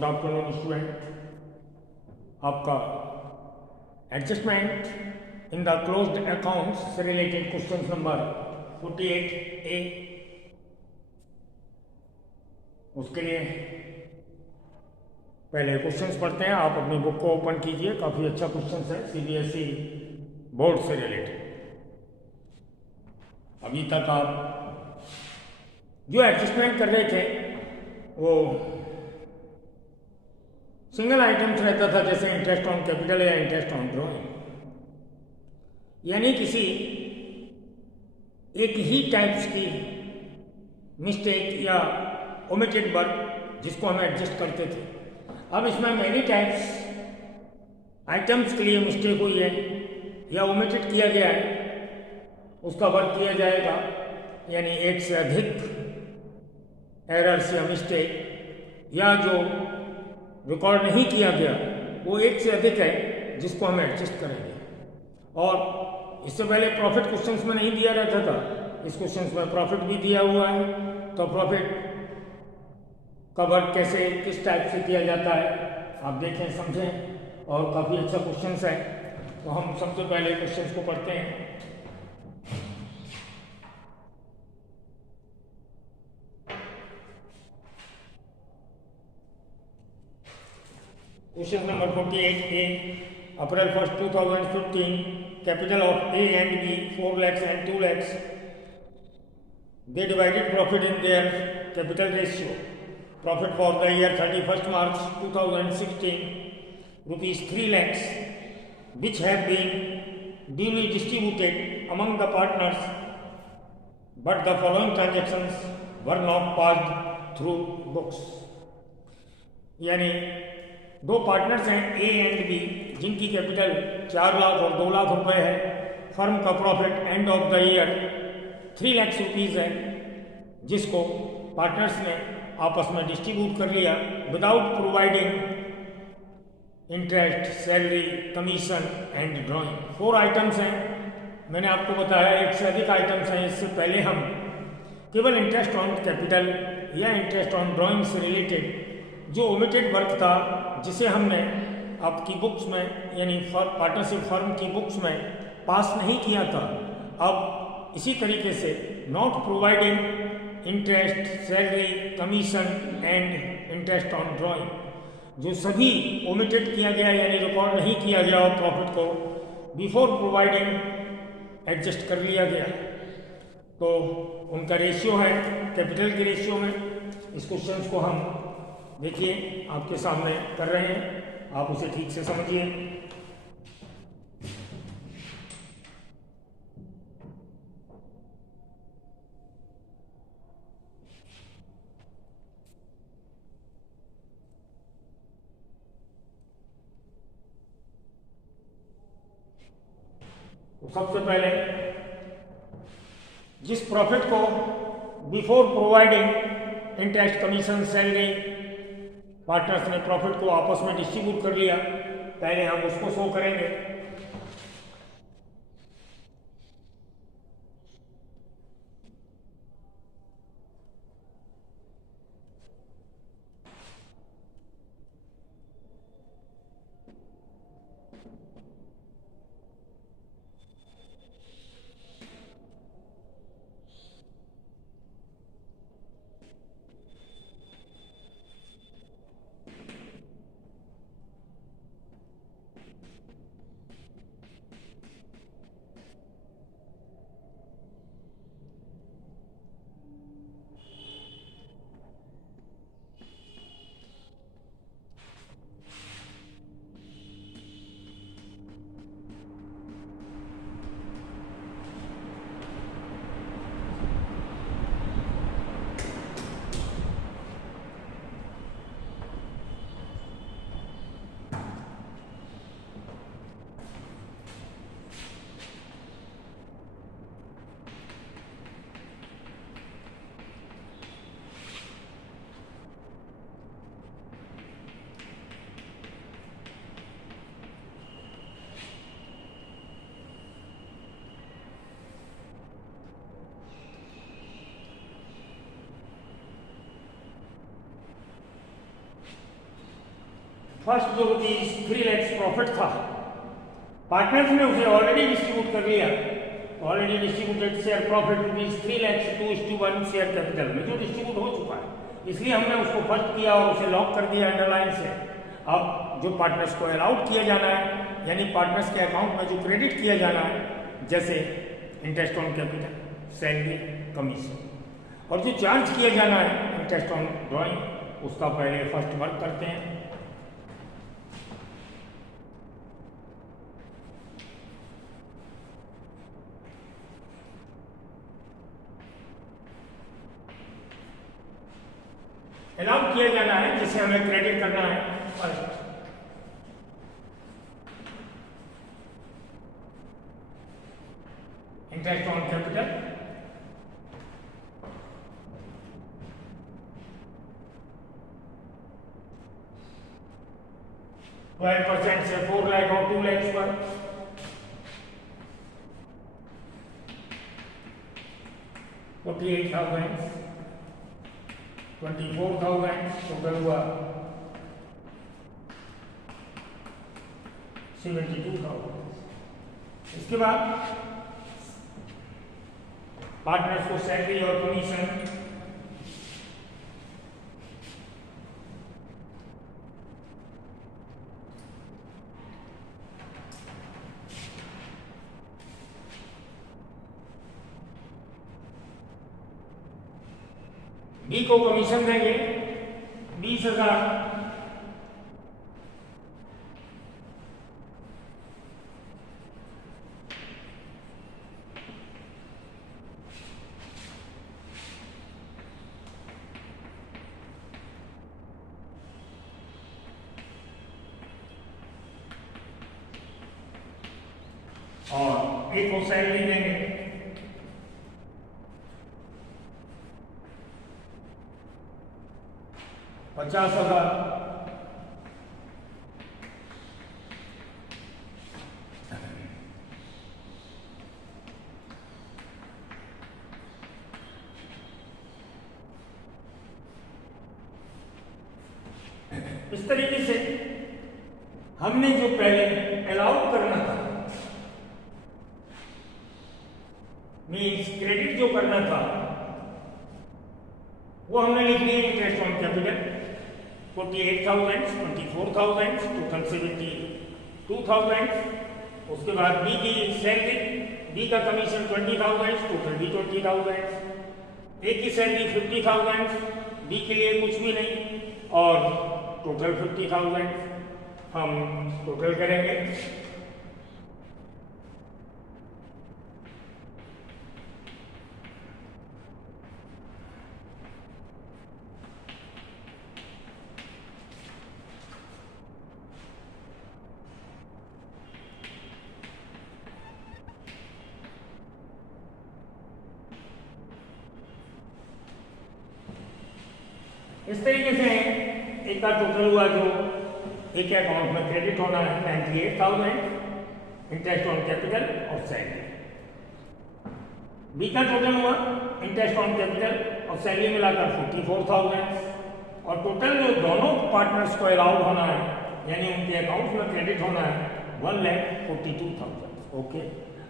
Good afternoon student. आपका adjustment in the closed accounts से related question number 48A, उसके लिए पहले क्वेश्चंस पढ़ते हैं। आप अपनी बुक को ओपन कीजिए, काफ़ी अच्छा क्वेश्चन है CBSE बोर्ड से रिलेटेड। अभी तक आप जो एडजस्टमेंट कर रहे थे वो सिंगल आइटम्स रहता था, जैसे इंटरेस्ट ऑन कैपिटल या इंटरेस्ट ऑन ड्रॉइंग, यानी किसी एक ही टाइप्स की मिस्टेक या ओमिटेड वर्क जिसको हम एडजस्ट करते थे। अब इसमें मेनी टाइप्स आइटम्स के लिए मिस्टेक हुई है या ओमिटेड किया गया है, उसका वर्क किया जाएगा, यानी एक से अधिक एरर्स या मिस्टेक या जो रिकॉर्ड नहीं किया गया वो एक से अधिक है जिसको हम एडजस्ट करेंगे। और इससे पहले प्रॉफिट क्वेश्चंस में नहीं दिया रहता था, इस क्वेश्चंस में प्रॉफिट भी दिया हुआ है। तो प्रॉफिट का वर्क कैसे किस टाइप से किया जाता है आप देखें समझें, और काफ़ी अच्छा क्वेश्चंस है। तो हम सबसे पहले क्वेश्चंस को पढ़ते हैं। Question number 48A, April 1st 2015, capital of A and B 4 lakhs and 2 lakhs. They divided profit in their capital ratio. Profit for the year 31st March 2016, rupees 3 lakhs, which have been duly distributed among the partners, but the following transactions were not passed through books. यानी दो partners हैं A and B, जिनकी capital 4 lakh और 2 लाख रुपए है। Firm का profit end of the year 3 lakh rupees है, जिसको पार्टनर्स ने आपस में डिस्ट्रीब्यूट कर लिया without providing interest, salary, commission and drawing. 4 items हैं, मैंने आपको बताया एक से अधिक आइटम्स हैं। इससे पहले हम केवल इंटरेस्ट ऑन कैपिटल या इंटरेस्ट ऑन ड्राइंग से रिलेटेड जो ओमिटेड वर्क था, जिसे हमने आपकी बुक्स में यानी पार्टनरशिप फर्म की बुक्स में पास नहीं किया था, अब इसी तरीके से not providing interest, salary, commission and interest on drawing, जो सभी ओमिटेड किया गया यानी रिकॉर्ड नहीं किया गया और प्रॉफिट को बिफोर प्रोवाइडिंग एडजस्ट कर लिया गया, तो उनका रेशियो है कैपिटल के रेशियो में। इस क्वेश्चन को हम देखिए आपके सामने कर रहे हैं, आप उसे ठीक से समझिए। तो सबसे पहले जिस प्रॉफिट को before providing interest, commission, salary partners ने प्रॉफिट को आपस में डिस्ट्रीब्यूट कर लिया, पहले हम उसको शो करेंगे। फर्स्ट जो रुपीज 3 lakhs प्रॉफिट था, पार्टनर्स ने उसे ऑलरेडी डिस्ट्रीब्यूट कर लिया। Already distributed share profit rupees 3 lakhs 2:1 share capital में जो डिस्ट्रीब्यूट हो चुका है, इसलिए हमने उसको फर्स्ट किया और उसे लॉक कर दिया अंडरलाइन से। अब जो पार्टनर्स को अलाउड किया जाना है, यानी पार्टनर्स के अकाउंट में जो क्रेडिट किया जाना है, जैसे interest on capital, salary, commission, और जो चार्ज किया जाना है इंटरेस्ट ऑन ड्राइंग, उसका पहले फर्स्ट वर्क करते हैं। अलाउ किया जाना है जिसे हमें क्रेडिट करना है फर्स्ट। इंटरेस्ट ऑन कैपिटल, %12 से 4 लाख और 2 lakhs पर 48,000, 24,000, टोटल हुआ 72,000। इसके बाद पार्टनर्स को सैलरी और कमीशन बी को कमीशन देंगे 20,000, और ए को सैलरी देंगे 50,000, इस तरीके से हमने जो पहले अलाउ करना था, मीन्स क्रेडिट जो करना था, वो हमने लिख लिया। Interest on capital 48,000, 24,000, total 72,000। उसके बाद बी की सैलरी, बी का कमीशन 20,000, टोटल भी 20,000। ए की सैलरी 50,000, बी के लिए कुछ भी नहीं, और टोटल 50,000 हम टोटल करेंगे। इस तरीके से एक का टोटल हुआ जो एक के अकाउंट में क्रेडिट होना है 98,000, इंटरेस्ट ऑन कैपिटल और सैलरी। बी का टोटल हुआ इंटरेस्ट ऑन कैपिटल और सैलरी मिलाकर 44,000, और टोटल जो दोनों पार्टनर्स को अलाउड होना है, यानी उनके अकाउंट में क्रेडिट होना है 1,42,000। ओके,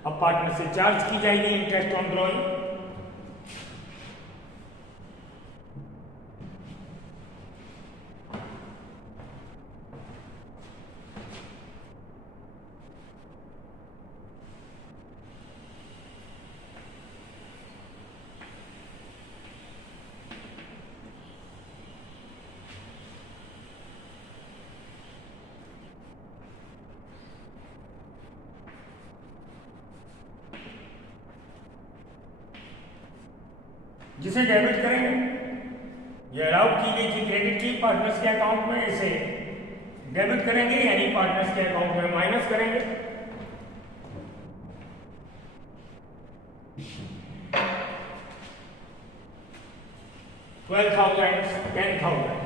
अब पार्टनर से चार्ज की जाएगी इंटरेस्ट ऑन ड्रॉइंग। जिसे डेबिट करेंगे, ये अलाउ की गई थी क्रेडिट की पार्टनर्स के अकाउंट में, इसे डेबिट करेंगे, यानी पार्टनर्स के अकाउंट में माइनस करेंगे। $12,000, $10,000।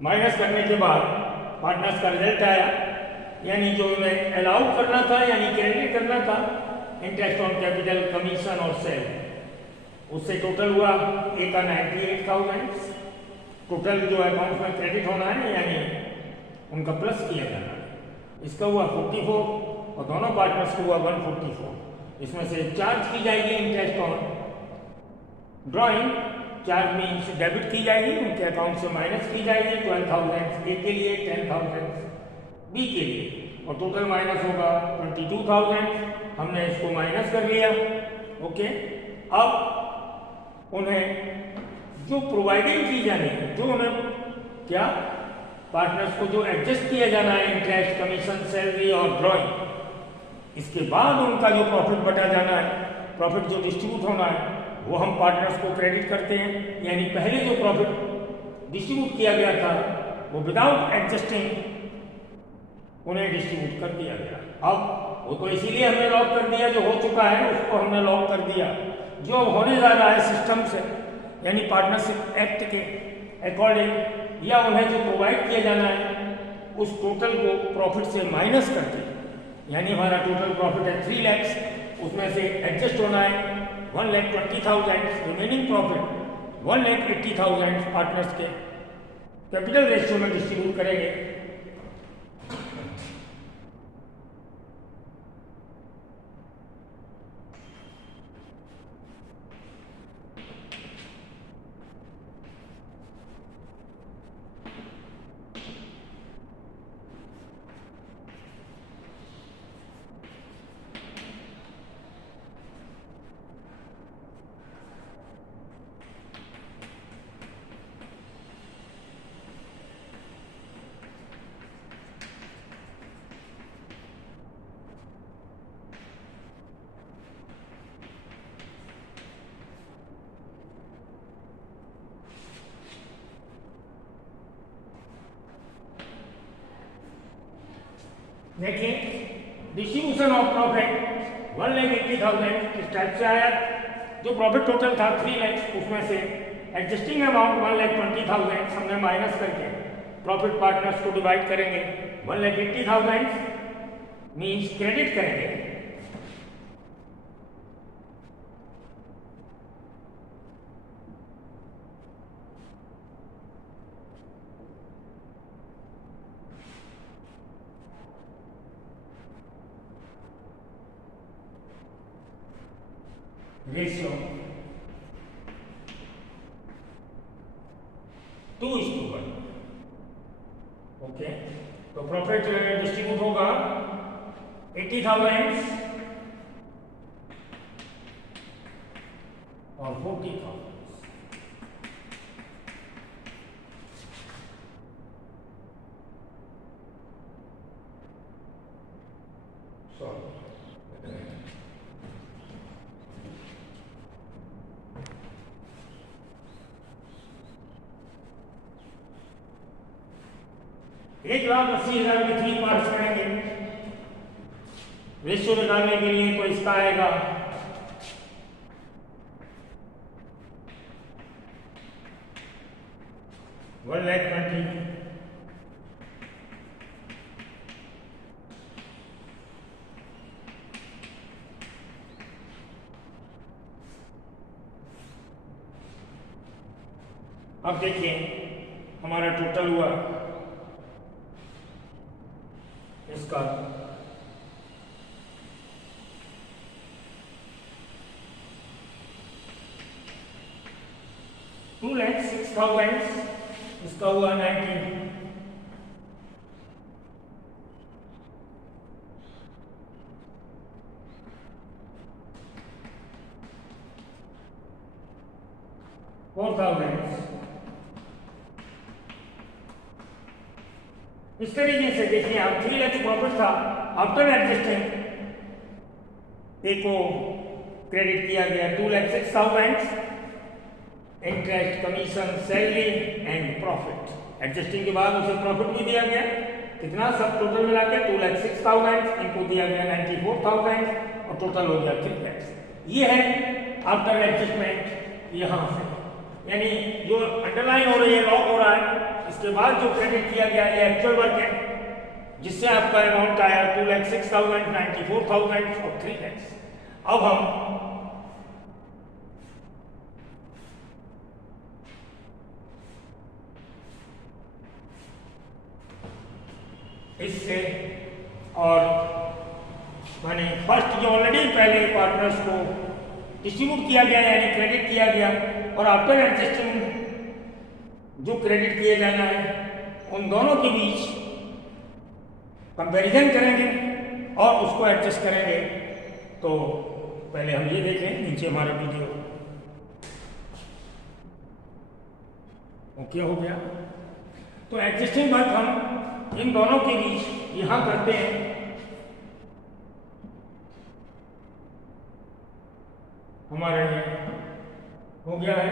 माइनस करने के बाद पार्टनर्स का रिजल्ट आया, यानी जो उन्हें अलाउ करना था यानी क्रेडिट करना था इंटरेस्ट ऑन कैपिटल, कमीशन और सेल, उससे टोटल हुआ ए का 98,000 टोटल जो अकाउंट में क्रेडिट होना है यानी उनका प्लस किया जाना है, इसका हुआ 44 और दोनों पार्टनर्स को हुआ 144। इसमें से चार्ज की जाएगी interest on drawing, charge means debit की जाएगी, उनके अकाउंट से माइनस की जाएगी 12,000 ए के लिए, 10,000 बी के लिए, और टोटल माइनस होगा 22,000। हमने इसको माइनस कर लिया। ओके, अब उन्हें जो प्रोवाइडिंग की जानी है, जो उन्हें क्या पार्टनर्स को जो एडजस्ट किया जाना है इंटरेस्ट, कमीशन, सैलरी और ड्राइंग, इसके बाद उनका जो प्रॉफिट बटा जाना है, प्रॉफिट जो डिस्ट्रीब्यूट होना है, वो हम पार्टनर्स को क्रेडिट करते हैं। यानी पहले जो प्रॉफिट डिस्ट्रीब्यूट किया गया था वो विदाउट एडजस्टिंग उन्हें डिस्ट्रीब्यूट कर दिया गया। अब वो तो इसीलिए हमने लॉक कर दिया, जो हो चुका है उसको हमने लॉक कर दिया। जो अब होने जा रहा है सिस्टम से यानी पार्टनरशिप एक्ट के अकॉर्डिंग या उन्हें जो प्रोवाइड किया जाना है उस टोटल को प्रॉफिट से माइनस करके, यानी हमारा टोटल प्रॉफिट है 3 लाख, उसमें से एडजस्ट होना है 1,20,000, रिमेनिंग प्रॉफिट 1,80,000 पार्टनर्स के कैपिटल रेशियो में डिस्ट्रीब्यूट करेंगे। देखिए, डिस्ट्रीब्यूशन ऑफ प्रॉफिट 1,80,000 इस टाइप से आया। जो प्रॉफिट टोटल था 3 लाख, उसमें से एडजस्टिंग अमाउंट 1,20,000 हमने माइनस करके प्रॉफिट पार्टनर्स को डिवाइड करेंगे। 1,80,000 मीन्स क्रेडिट करेंगे। रेशियो 2:1। ओके, तो प्रॉफिट डिस्ट्रीब्यूट होगा 80,000 और 40,000। एक 1,80,000 के 3 पार्ट्स करेंगे। रेशियो निकालने के लिए तो इसका आएगा 1,20,000। अब देखिए हमारा टोटल हुआ इसका 2,06,000, इसका हुआ 19। इस तरीके से देखिए आप 3 लाख प्रॉफिट था, आफ्टर एडजस्टिंग ए को क्रेडिट किया गया 2,06,000 interest, commission, salary and profit. Adjusting के बाद उसे प्रॉफिट भी दिया गया, कितना सब टोटल मिला के 2,06,000 इनको दिया गया 94,000 और टोटल हो गया 3 लाख। ये है आफ्टर एडजस्टमेंट। यहाँ से यानी जो अंडरलाइन हो रही है, लॉक हो रहा है, इसके बाद जो क्रेडिट किया गया ये एक्चुअल वर्क है, जिससे आपका अमाउंट आया 2,06,000, 94,000 और 3 lakhs। अब हम इससे और माने फर्स्ट जो ऑलरेडी पहले पार्टनर्स को डिस्ट्रीब्यूट किया गया यानी क्रेडिट किया गया, और आफ्टर एडजस्टिंग जो क्रेडिट किए जाना है उन दोनों के बीच कंपैरिजन करेंगे और उसको एडजस्ट करेंगे। तो पहले हम ये देखें, नीचे हमारा वीडियो ओके हो गया। तो एडजस्टिंग वर्क हम इन दोनों के बीच यहां करते हैं। हमारे ये हो गया है।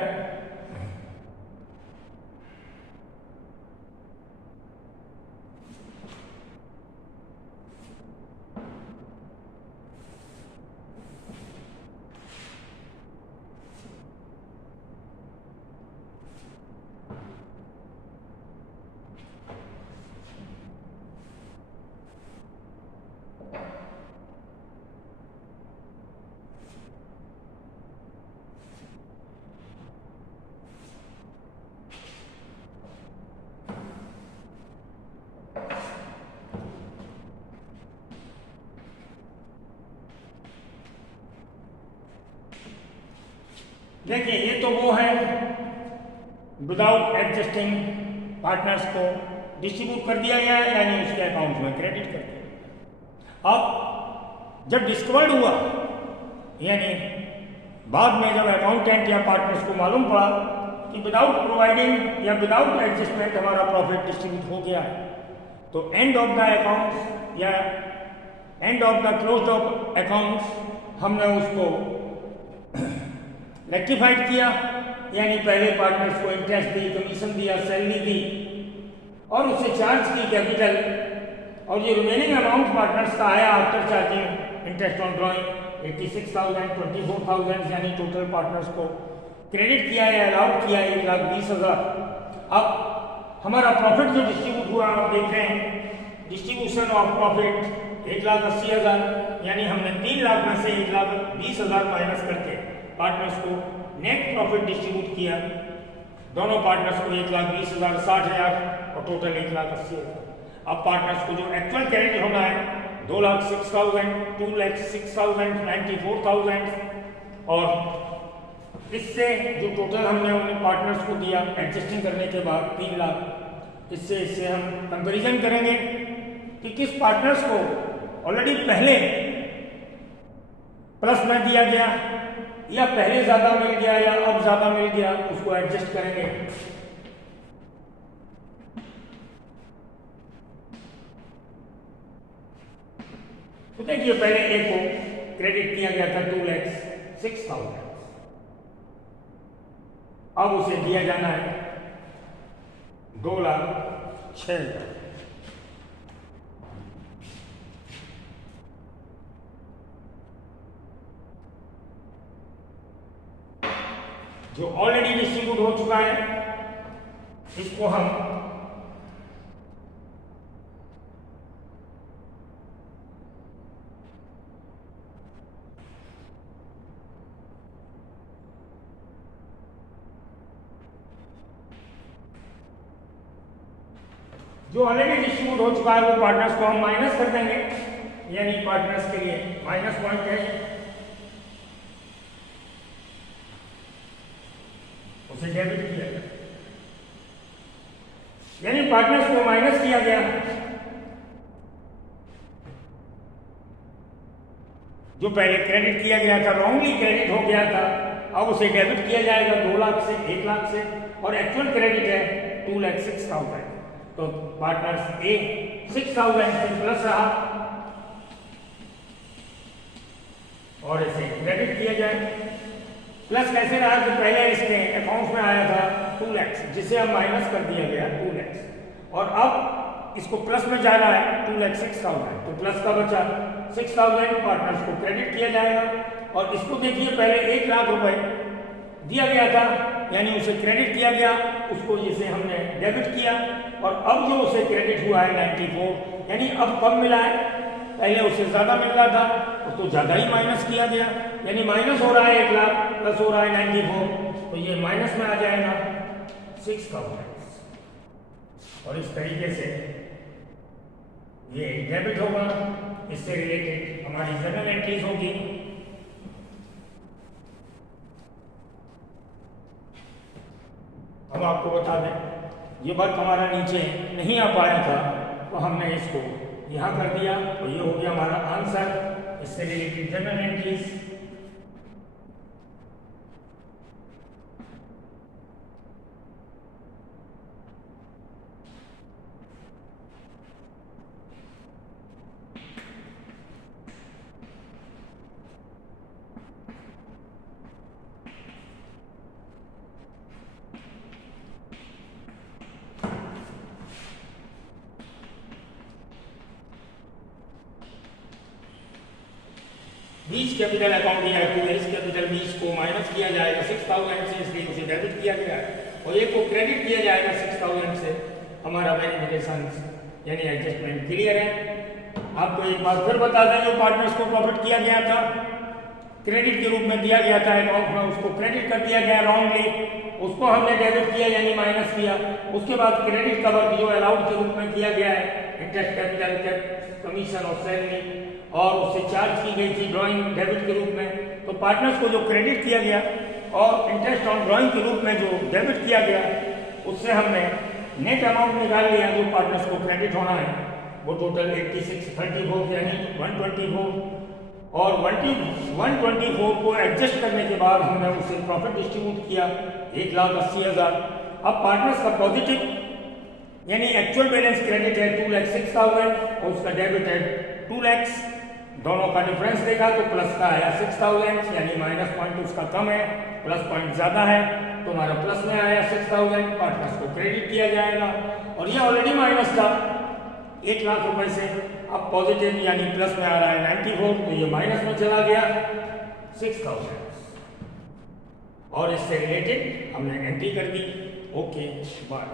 देखिए ये तो वो है विदाउट एडजस्टिंग पार्टनर्स को डिस्ट्रीब्यूट कर दिया गया है, यानी उसके अकाउंट में क्रेडिट कर दिया। अब जब डिस्कवर्ड हुआ यानी बाद में जब अकाउंटेंट या पार्टनर्स को मालूम पड़ा कि विदाउट प्रोवाइडिंग या विदाउट एडजस्टमेंट हमारा प्रॉफिट डिस्ट्रीब्यूट हो गया है, तो एंड ऑफ द अकाउंट्स या end of the closed of accounts हमने उसको रेक्टिफाइड किया, यानी पहले पार्टनर्स को इंटरेस्ट दी, कमीशन दिया, सैलरी दी और उससे चार्ज की कैपिटल, और जो रिमेनिंग अमाउंट पार्टनर्स का आया after charging interest on drawing 86,000, 24,000 यानी टोटल पार्टनर्स को क्रेडिट किया या अलाउड किया 1,20,000। अब हमारा प्रॉफिट जो डिस्ट्रीब्यूट हुआ आप देख रहे हैं, डिस्ट्रीब्यूशन ऑफ प्रॉफिट 1,80,000, यानी हमने 3 लाख में से 1,20,000 माइनस करके पार्टनर्स को नेट प्रॉफिट डिस्ट्रीब्यूट किया। दोनों पार्टनर्स को 1,20,000, 60,000 और टोटल 1,80,000। अब पार्टनर्स को जो एक्चुअल क्रेडिट होना है 2,06,000, 2,06,000, 94,000 और इससे जो टोटल हमने उन्हें पार्टनर्स को दिया एडजस्टिंग करने के बाद 3 लाख। इससे हम कंपैरिजन करेंगे कि किस पार्टनर्स को ऑलरेडी पहले प्लस में दिया गया या पहले ज्यादा मिल गया या अब ज्यादा मिल गया, उसको एडजस्ट करेंगे। तो देखिए पहले ए को क्रेडिट किया गया था 2,06,000, अब उसे दिया जाना है 2,06,000। जो ऑलरेडी डिस्ट्रीब्यूट हो चुका है इसको हम जो ऑलरेडी डिस्ट्रीब्यूट हो चुका है वो पार्टनर्स को हम माइनस कर देंगे, यानी पार्टनर्स के लिए माइनस पॉइंट है, उसे डेबिट किया गया, यानी पार्टनर्स को माइनस किया गया। जो पहले क्रेडिट किया गया था रॉन्गली क्रेडिट हो गया था, अब उसे डेबिट किया जाएगा 2 लाख से, 1 लाख से, और एक्चुअल क्रेडिट है 2,06,000। तो पार्टनर्स ए 6,000 से प्लस रहा और इसे क्रेडिट किया जाए। प्लस कैसे रहा कि पहले इसके अकाउंट में आया था 2 लाख, जिसे अब माइनस कर दिया गया 2 लाख, और अब इसको प्लस में जा रहा है 2,06,000, तो प्लस का बचा 6,000 पार्टनर्स को क्रेडिट किया जाएगा। और इसको देखिए पहले 1 लाख रुपए दिया गया था, यानी उसे क्रेडिट किया गया, उसको जिसे हमने डेबिट किया, और अब जो उसे क्रेडिट हुआ है 94, यानी अब कम मिला है, पहले उसे ज़्यादा मिल रहा था तो ज़्यादा ही माइनस किया गया, यानी माइनस हो रहा है 1 लाख प्लस हो रहा है 94, तो ये माइनस में आ जाएगा 6000, और इस तरीके से ये डेबिट होगा। इससे रिलेटेड हमारी जर्नल एंट्रीज होगी। हम आपको बता दें, ये वर्क हमारा नीचे नहीं आ पाया था तो हमने इसको यहाँ कर दिया, तो ये हो गया हमारा आंसर। इससे रिलेटेड जर्नल एंट्रीज। बीच कैपिटल अकाउंट दिया है, तो इस कैपिटल बीच को माइनस किया जाएगा 6000 से, इसलिए उसे डेबिट किया गया है, और एक को क्रेडिट किया जाएगा 6000 से। हमारा वेरिफिकेशन यानी एडजस्टमेंट क्लियर है। आपको एक बार फिर बता दें, जो पार्टनर्स को प्रॉफिट किया गया था, क्रेडिट के रूप में दिया गया था अकाउंट में, उसको क्रेडिट कर दिया गया रॉन्गली, उसको हमने डेबिट किया यानी माइनस किया। उसके बाद क्रेडिट का वर्क जो अलाउड के रूप में किया गया है, इंटरेस्ट, कैपिटल, कमीशन और सैलरी, और उससे चार्ज की गई थी ड्राइंग डेबिट के रूप में, तो पार्टनर्स को जो क्रेडिट किया गया और इंटरेस्ट ऑन ड्राइंग के रूप में जो डेबिट किया गया, उससे हमने नेट अमाउंट निकाल लिया जो पार्टनर्स को क्रेडिट होना है, वो टोटल 8634 यानी 124, और 124 को एडजस्ट करने के बाद हमने उसे प्रॉफिट डिस्ट्रीब्यूट किया 1,80,000। अब पार्टनर्स का पॉजिटिव यानी एक्चुअल बैलेंस क्रेडिट है 2,06,000 और उसका डेबिट है 2 लाख। दोनों का डिफरेंस देखा तो प्लस का आया 6000, यानी माइनस पॉइंट उसका कम है, प्लस पॉइंट ज़्यादा है, तो हमारा प्लस में आया 6000। पार्टनर्स को क्रेडिट किया जाएगा, और ये ऑलरेडी माइनस था 1 लाख रुपए से, अब पॉजिटिव यानी प्लस में आ रहा है 94, तो ये माइनस में चला गया 6000, और इससे रिलेटेड हमने एंट्री कर दी। Okay, bye.